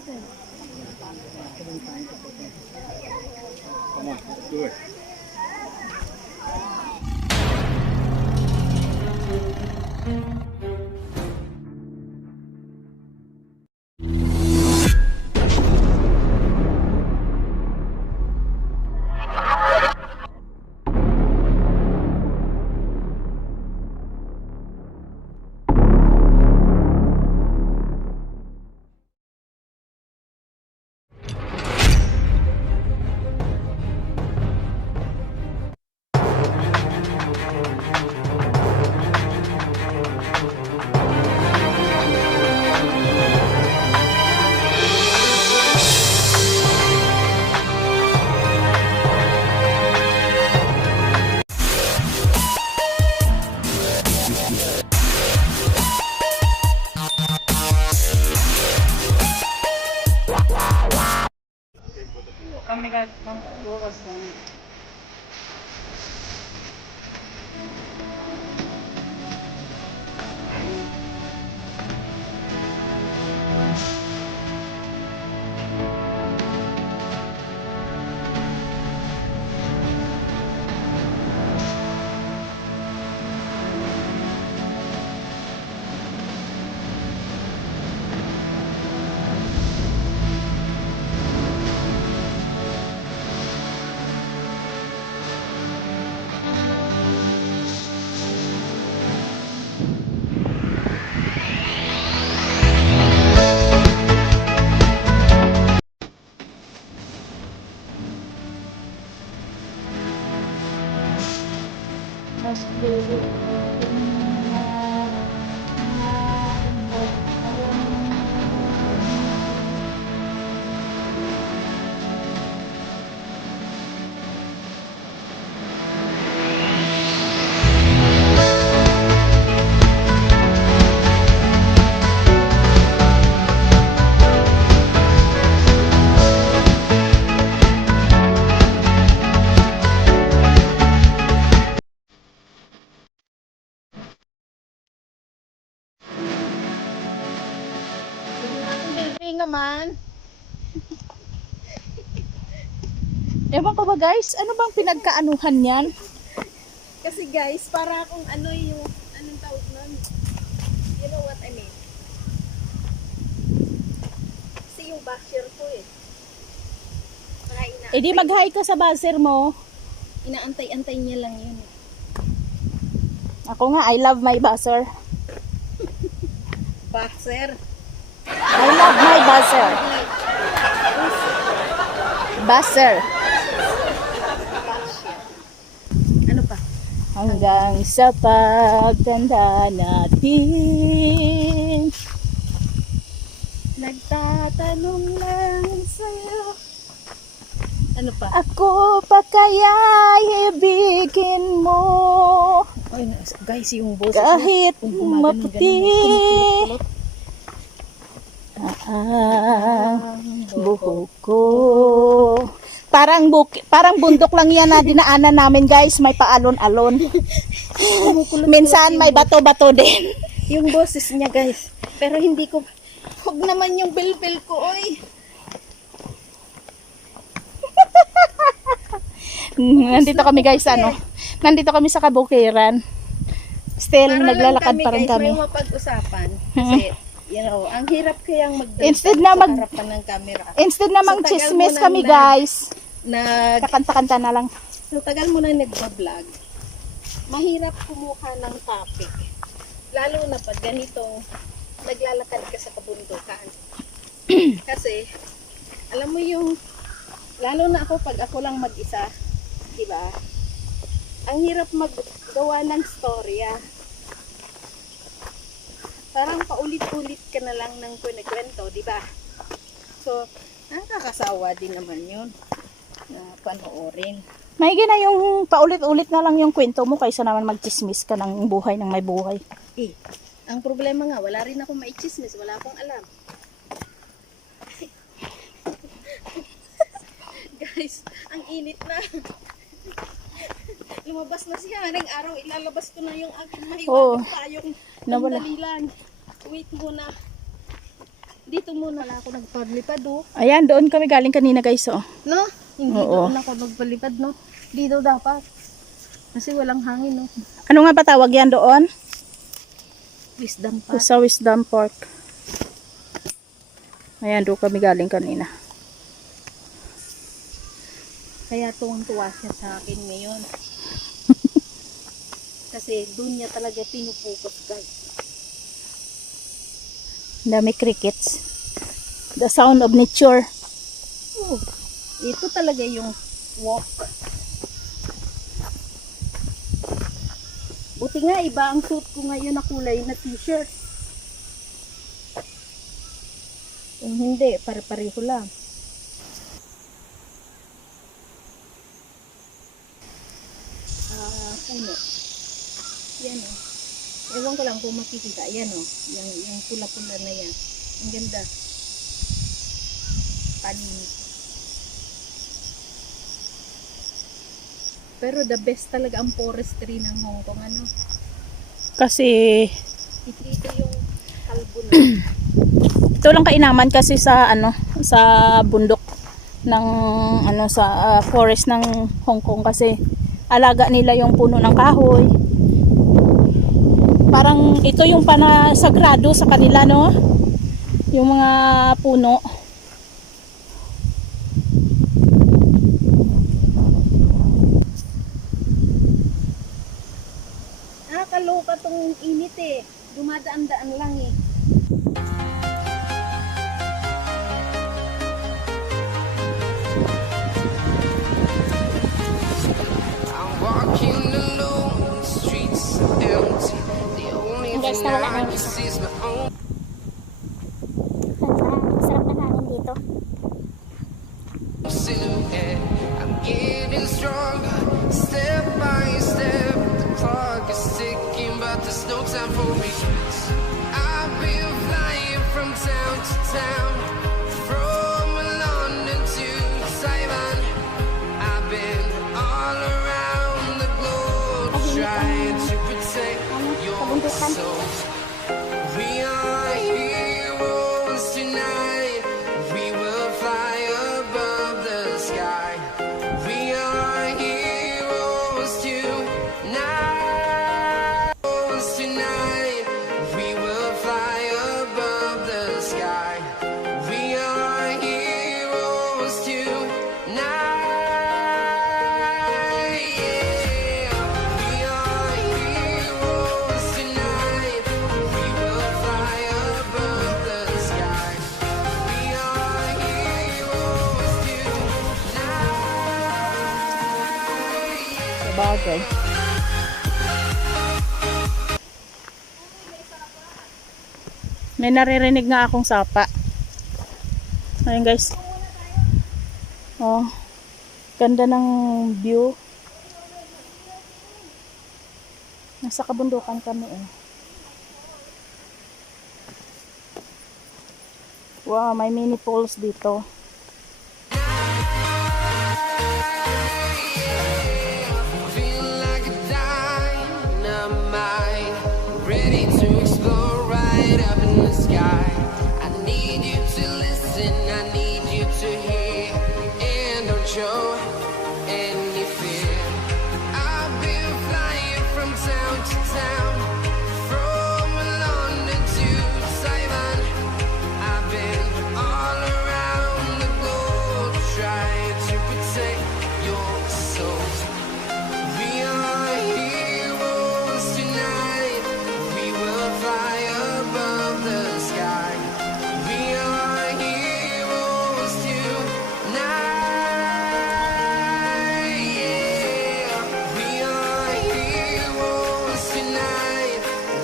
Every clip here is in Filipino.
natin. Come on, let's do it. Kami gagawin bukas lang. Mas baby. Baby naman. Ewan ko ba guys, ano bang pinagkaanuhan yan? Kasi guys, para akong ano yung, anong tawag nun? You know what I mean? Kasi yung basher ko eh. Para Eh di mag-hi ka sa buzzer mo. inaantay-antay niya lang yun. Ako nga, I love my buzzer. Basher? I love my buzzer. Buzzer. Ano pa? Hanggang sa pagtanda natin, Nagtatanong lang sa'yo. Ano pa? ako pa kaya ibigin mo Ay, guys, yung boses kahit kung gumagano, maputi ganun, ang buhok ko. Parang bundok lang yan na dinaanan namin guys, may paalon-alon. Minsan may bato-bato din. yung boses niya guys. Pero hindi ko, huwag naman yung bil-bil ko, oy. Nandito kami guys, nandito kami sa Kabukiran. Still, Para lang naglalakad pa rin guys, kami. may mapag-usapan. Kasi, you know, ang hirap kayang Instead na sa harapan ng camera. Instead na So, tagal chismis mo kami nang guys, Nag, kakanta-kanta na lang. so, tagal mo na nagpa-vlog. Mahirap kumuha ng topic. Lalo na pag ganitong naglalakad ka sa kabundukan. Kasi, alam mo yung, lalo na ako pag ako lang mag-isa, di ba? Ang hirap maggawa ng storya. Parang paulit-ulit ka na lang ng kwento, di ba? So, nakakasawa din naman yun na panoorin. May na yung paulit-ulit na lang yung kwento mo kaysa naman magchismis ka ng buhay ng may buhay. Eh, ang problema nga, wala rin ako maichismis, wala akong alam. Guys, ang init na. Lumabas na siya. Ngayong araw, ilalabas ko na yung aking mahiwagang tayong Nawala. sandali lang. Wait muna. Dito muna lang ako nagpaglipad, oh. Ayan, doon kami galing kanina guys, oh. No? Hindi Oo. doon ako nagpalipad, no? Dito dapat. Kasi walang hangin, no? Ano nga ba tawag yan doon? Wisdom pa. Sa Wisdom Park. Ayan, doon kami galing kanina. Kaya tuwang-tuwa siya sa akin ngayon. Kasi doon niya talaga pinupokus, guys. Dami crickets. The sound of nature. Oh, ito talaga yung walk. Buti nga iba ang suit ko ngayon na kulay na t-shirt. Kung hindi, pare-pareho lang. Puno. Yan o. Ewan ko lang kung makikita. Yan o. Yung pula-pula na yan. Ang ganda. Paninis. Pero the best talaga ang forestry ng Hong Kong. Ano? Kasi Ito yung kalbo na. ito lang kainaman kasi sa ano, sa bundok ng ano, sa forest ng Hong Kong kasi alaga nila yung puno ng kahoy. Parang ito yung panasagrado sa kanila, no? Yung mga puno. Kaloka tong init eh. Dumadaan-daan lang eh. I'm walking alone, the streets are empty. The only thing I can see is my own Sarap na hangin dito. silhouette. I'm getting stronger, step by step. The clock is ticking, but there's no time for regrets. I've been flying from town to town, from London to Taiwan. I've been all around the globe trying to protect your soul. We are heroes tonight. We will fly above the sky. We are heroes tonight. Tonight, we will fly above the sky. We are heroes tonight. Yeah, we are heroes tonight. We will fly above the sky. We are heroes tonight. Sabagay. May naririnig nga akong sapa. Ayun guys. Oh. Ganda ng view. Nasa kabundukan kami eh. Wow, may mini pools dito. Feel like a dynamite, ready to explore right up in the sky. I need you to listen, I need you to hear, and don't show any fear. I've been flying from town to town, from London to Taiwan. I've been all around the globe trying to protect your soul. We are heroes tonight. We will fly above the sky. We are heroes tonight. Yeah, we are heroes tonight.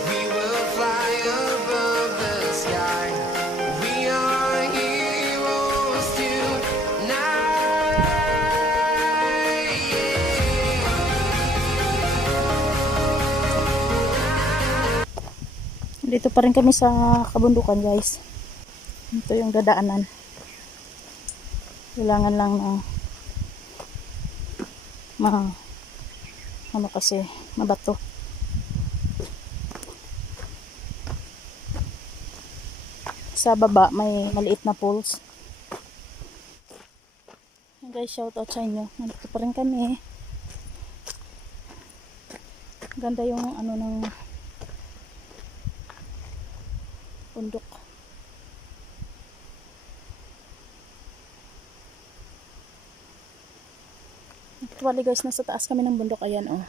We will fly above the sky. We are heroes tonight. Dito pa rin kami sa kabundukan guys. Ito yung dadaanan. Kailangan lang ng ano kasi mabato. sa baba may maliit na pools. Guys, shout out sa inyo. Nandito pa rin kami. Ganda yung ano ng bundok. Actually guys, nasa taas kami ng bundok. Ayan oh.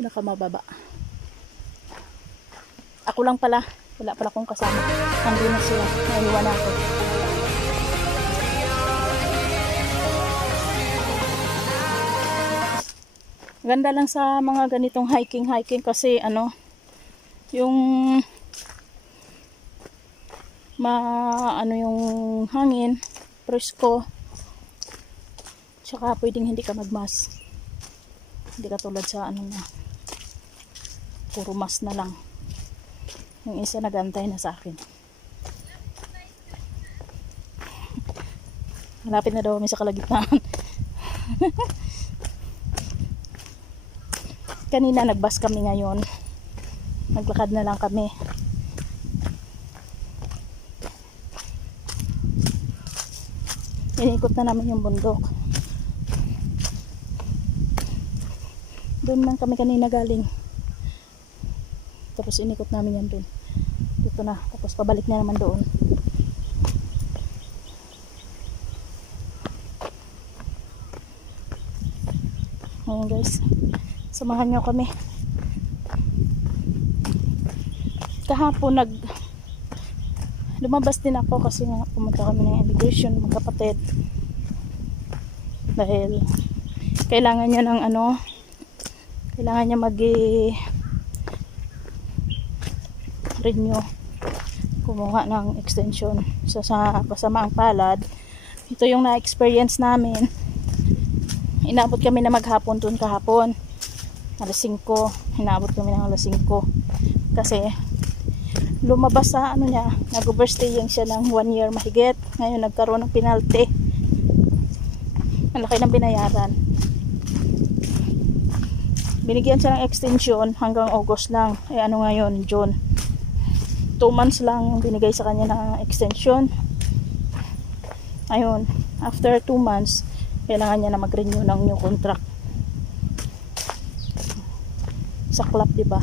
Pinakamababa. Ako lang pala. Wala pala akong kasama. Nandun na sila. Naiwan ako. Ganda lang sa mga ganitong hiking kasi ano, yung ano yung hangin, presko. Tsaka pwedeng hindi ka magmas. Hindi ka tulad sa ano na puro mas na lang. Yung isa nagantay na sa akin. Malapit na daw kami sa kalagitnaan. Kanina nagbus kami ngayon. Naglakad na lang kami. Inikot na namin yung bundok. Doon lang kami kanina galing. Tapos inikot namin yan doon. Dito na. Tapos pabalik na naman doon. Ngayon guys. Samahan nyo kami. Kahapon lumabas din ako kasi nga pumunta kami ng immigration, mga kapatid. Dahil kailangan niya ng ano, kailangan niya renew, kumuha ng extension. So sa kasamaang palad, ito yung na-experience namin. Inabot kami na maghapon doon kahapon. Alas 5, inaabot kami ng alas 5 kasi lumabas sa ano niya, nag-overstaying siya ng 1 year mahigit. Ngayon nagkaroon ng penalty. Ang laki ng binayaran. Binigyan siya ng extension hanggang August lang. Eh ano ngayon, June. 2 months lang binigay sa kanya ng extension. Ayun, after 2 months kailangan niya na mag-renew ng new contract. Saklap, 'di ba?